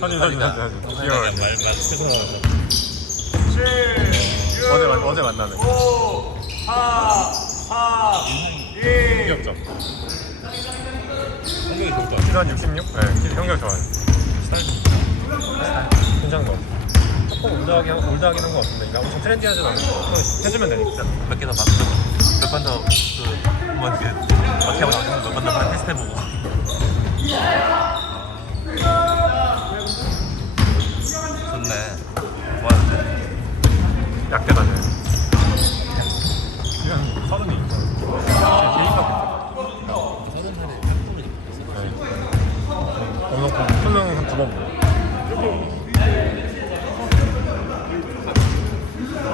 사진, 사진, 사진. 귀여워. 말막. 어제, 만- 어제 만나네. 5, 4, 4, 2, 귀엽죠? 성격이 좋을 것 같아. 키도 한 66? 네, 키 성격 좋아요. 괜찮은 같아. 조금 올드하긴, 한- 올드하긴 한거 같은데. 이거 엄청 트렌디하진 않고. 해주면 되니까. 몇개 더 받고 몇번 더, 그, 한번 그, 어떻게 하고 나오면 몇번 더 테스트해보고. 좋네. 좋아하는데. 약대 다녀요. 그냥 서른이 있죠. 네. 그 수능 한두 번 보고.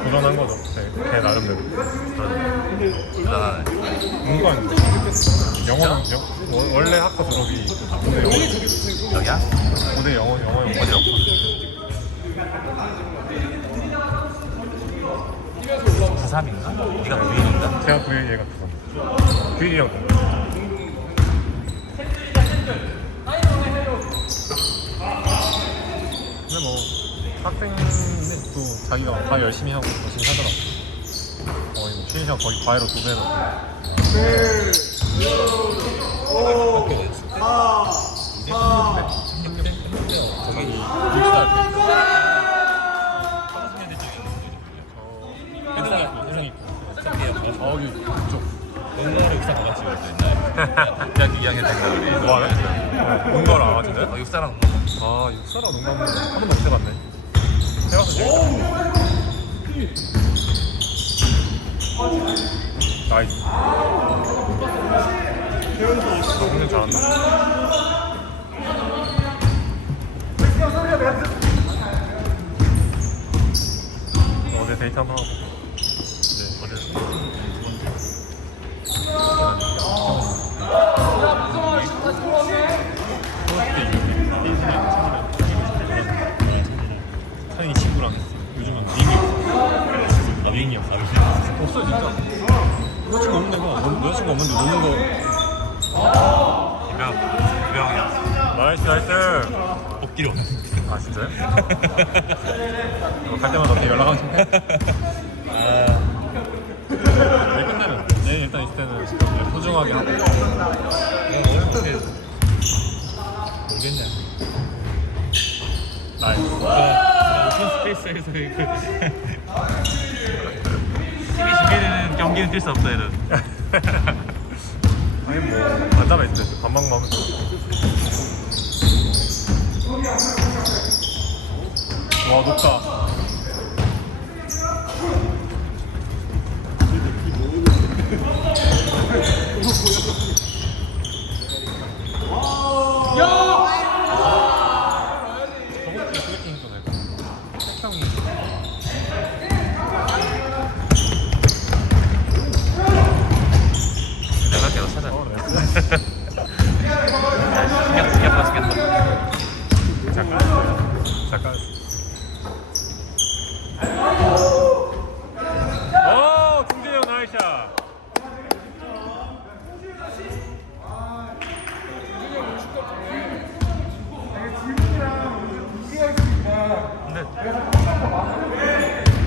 도전한 거죠. 제, 제 나름대로. 나 문과인데. 영어, 영, 원- 원래 학과 졸업이 고대 영어. 여기야? 고대 영어, 영어, 영어. 어디로? 구3인가? 네가 9일인가? 제가 9일 얘가 9선. 9일이랑 동갑. 근데 뭐 학생인데 또 자기가 다 열심히 하고 열심히 하더라고. 거의 뭐 쉬는 시간 거의 과외로 두 배나. 5, 4, 4, 저기 육살 때. 회동이 회장이 있고. 어 여기 그쪽. 농구를 육사 같이 올 때, 옛날에. 대학교 2학년 때인가 우리. 뭐 하네? 뭔가라 진짜? 어, 육사랑 아 육사라 농담 한 번도 못 해봤네. 해봐서 재밌어. 나이스. 아, 근데 잘한다. 어제 데이트 한번 하고. 네, 어제. 사이 친구랑 요즘은 링이 없어. 아, 윙이 없어. 진짜. 여자친구 없는데 뭐 여자친구 없는데 노는 거. 유명, 유명이야. 나이스 나이스. 복귀로. 아 진짜요? 갈 때마다 어떻게 연락하면? 내일 끝내는 내일 일단 있을 때는 그냥 소중하게 하고 모르겠냐. 나이스 스페이스에서 그 12, 11은 경기는 뛸 수 없어, 얘는. 아니 뭐 있을 때 반방만 하면 와 높다 저것도 소개팅 전에 태형이 내가 계속 찾아. 어, 네. 죽겠다, 죽겠다, 죽겠다. 잠깐 잠깐 오 김재영 나이샷 근데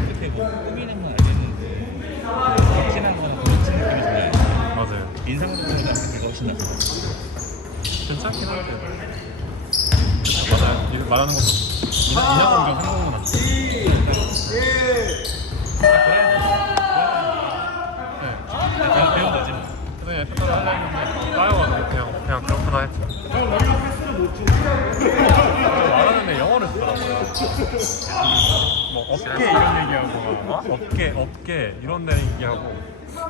이렇게 뭐 꾸미는 건 알겠는데 격진한 거나 그런 느낌이 좋아요. 맞아요 인상부터보다 그게 훨씬 낫고. 괜찮긴 한데 맞아요 이거 말하는 것도 네. 내가 배운 거지 뭐. 그래서 그냥 그냥 그냥 그렇구나 했죠 말하는데 영어를 쓰더라고요 뭐 업계 이런 얘기하고 막 어? 업계 업계 이런 데 얘기하고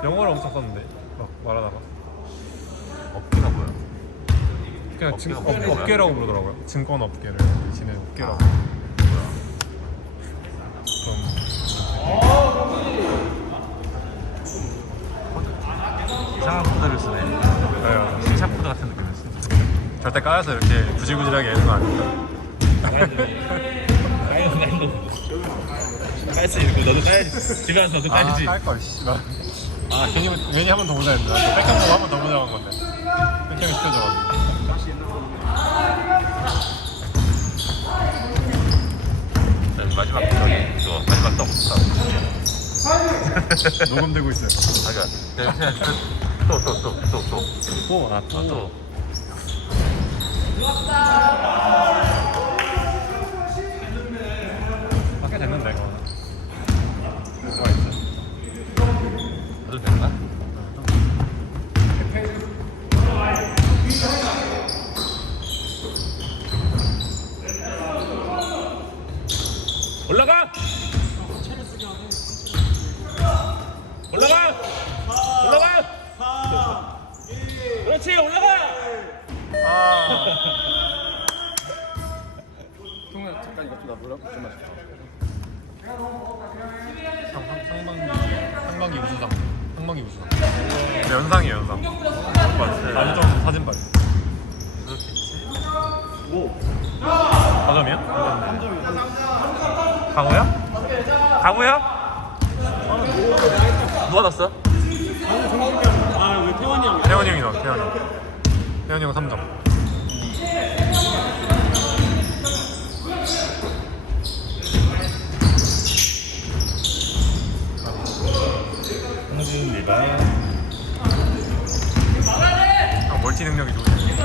영어를 엄청 썼는데 막 말하다가 어깨가 뭐야? 그냥 증, 업계가 업, 뭐야? 업계라고 부르더라고요 증권 업계를 지네 업계라고 좀 이상한 코드를 쓰네. 네, 신샵 코드 같은 느낌이었어. 절대 까여서 이렇게 구질구질하게 하는 거 아닙니다 깔수 있고 너도 까야지. 집에 와서 너도 까야지. 아, 깔걸 씨발 아 괜히 괜히 한 번 더 보자 했는데 백한 보고 한번 더 보자고 한 건데 백형이 시켜줘가지고 자, 마지막 저기 이거 마지막 떡. 녹음되고 있어요 아까 그냥 그냥 또또또또 또. 또? 아 아, 또. 밖에 됐는데 그거는 뭐가 있어? 해도 되나? 올라가! 올라가! 올라가! 그렇지 올라가! 동현 잠깐 이거 좀나 물어 좀 마셔. 상, 상, 상반기 우수상 상반기 우수상 네, 연상이에요 연상 만점 사진 발 그렇겠지. 4점이야? 강호야? 강호야? 누가 났어? 태현이 형이 나왔어 태현이 형 태현이 형 3점 홍진입니다. 아, 멀티 능력이 좋으시네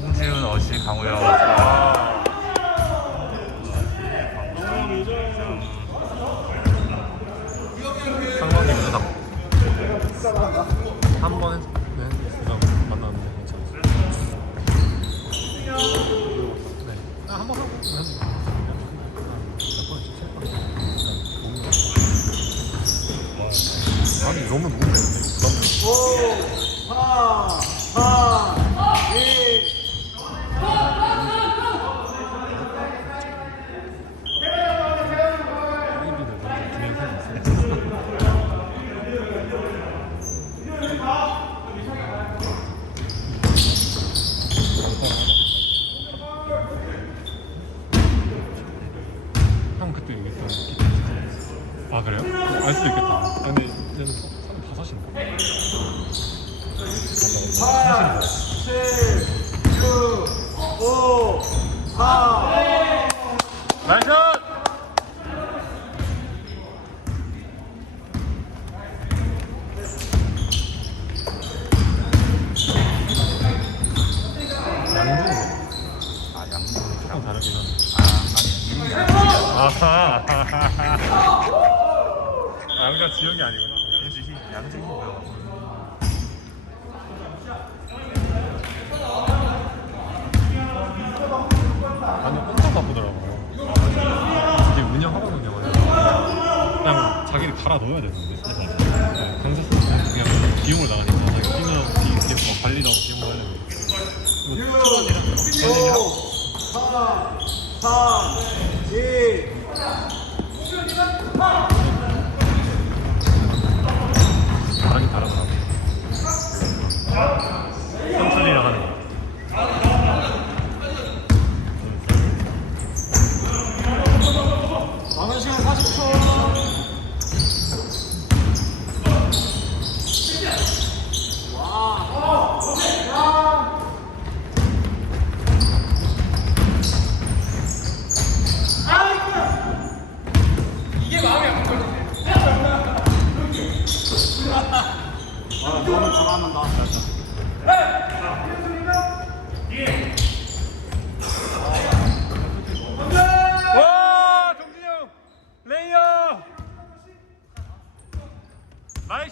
홍지훈, 어시, 강우영. 상반기 우수상 한 번에 네, 우수상 만났는데 괜찮았어요 네. 아, 한번 하고 아니 누군데? 근데 5, 4, 4, 2, 이비들 너무 두명 있어요 형 그때 얘기했던 기타 아 그래요? 어, 알 수도 있겠다 아 근데 얘는 한 다섯인가? 8, 7, 6, 5, 4. 나이스! 양궁 아, 아, 아하 아 여기가 지역이 아니구나 양준이 뭐야? 아니 엄청 바쁘더라고 이게 경우는 그냥 자기를 갈아 넣어야 되는데 네, 강사 그냥 비용을 나가니까 자기 뛰면 비- 계속 막 관리도 하고 비용을 하려고. 6, 5, 4, 3, 2. 다르긴 다르더라고. 선출이랑 하는 거 남은 시간 40초. 아, 너는 잘한다. 와 정진이 형 레이어 나